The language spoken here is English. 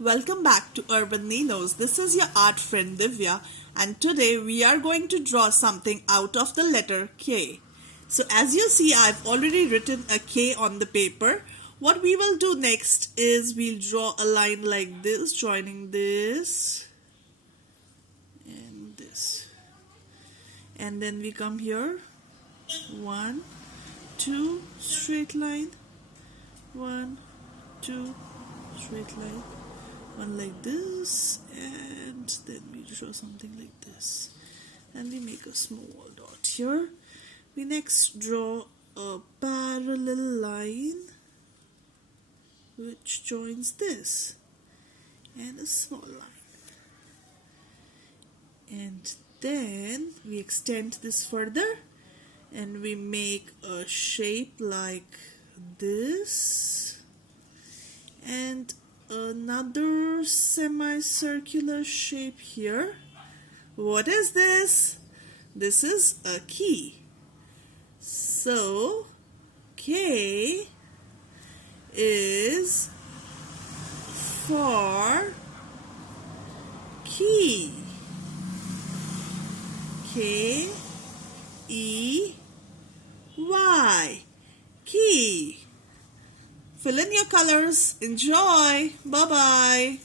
Welcome back to Urban Ninos. This is your art friend Divya, and today we are going to draw something out of the letter K. So as you see, I've already written a K on the paper. What we will do next is we'll draw a line like this, joining this and this. And then we come here, 1, 2, straight line, 1, 2, straight line, one like this, and then we draw something like this, and we make a small dot here. We next draw a parallel line which joins this, and a small line, and then we extend this further and we make a shape like this, and another semicircular shape here. What is this? This is a key. So K is for key. K-E-Y. Key. Fill in your colors. Enjoy. Bye-bye.